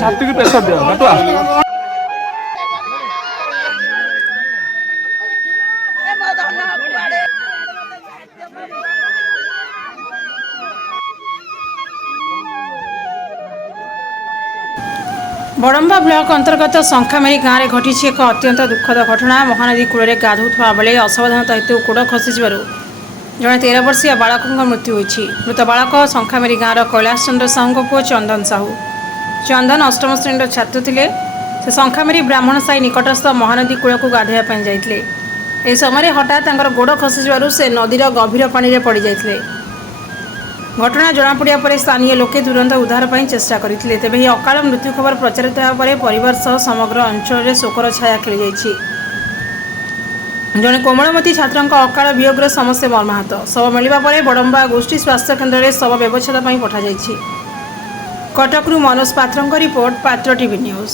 छाती की प्रेशर दिया बड़म्बा ब्लॉक अंतर्गत शंखामेरी गाँव में घटी एक अत्यंत दुखद घटना। महानदी कूल गाधुवा बेले असावधानता हेतु कूड़ खसी जड़े 13 वर्षीय बालक मृत्यु होती। मृत बालक शंखामेरी गाँव कैलाश चंद्र साहू पुओ चंदन साहू। चंदन अष्टम श्रेणी छात्र थे। से शंखामेरी ब्राह्मण साई निकटस्थ महानदी कूल को गाधोवा जाते। यह समय हठात गोड़ खसी से नदीर गभीर पानी में पड़ जाते। घटना जनापड़ा पर स्थानीय लोके तुरंत उद्धार पर चेष्टा करते। तेज यह अकाल मृत्यु खबर प्रचारित होगा परिवार सह समग्र अंचल में शोकर छाया खेली जाइए। जड़े कोमलमती छात्र अकाल वियोगे समस्ते मर्माहत। शव मिलवा पर बड़म्बा गोष्ठी स्वास्थ्य केन्द्र में शव व्यवच्छेद पठा। कटकरू मनोज पात्र रिपोर्ट, पात्र टीवी न्यूज।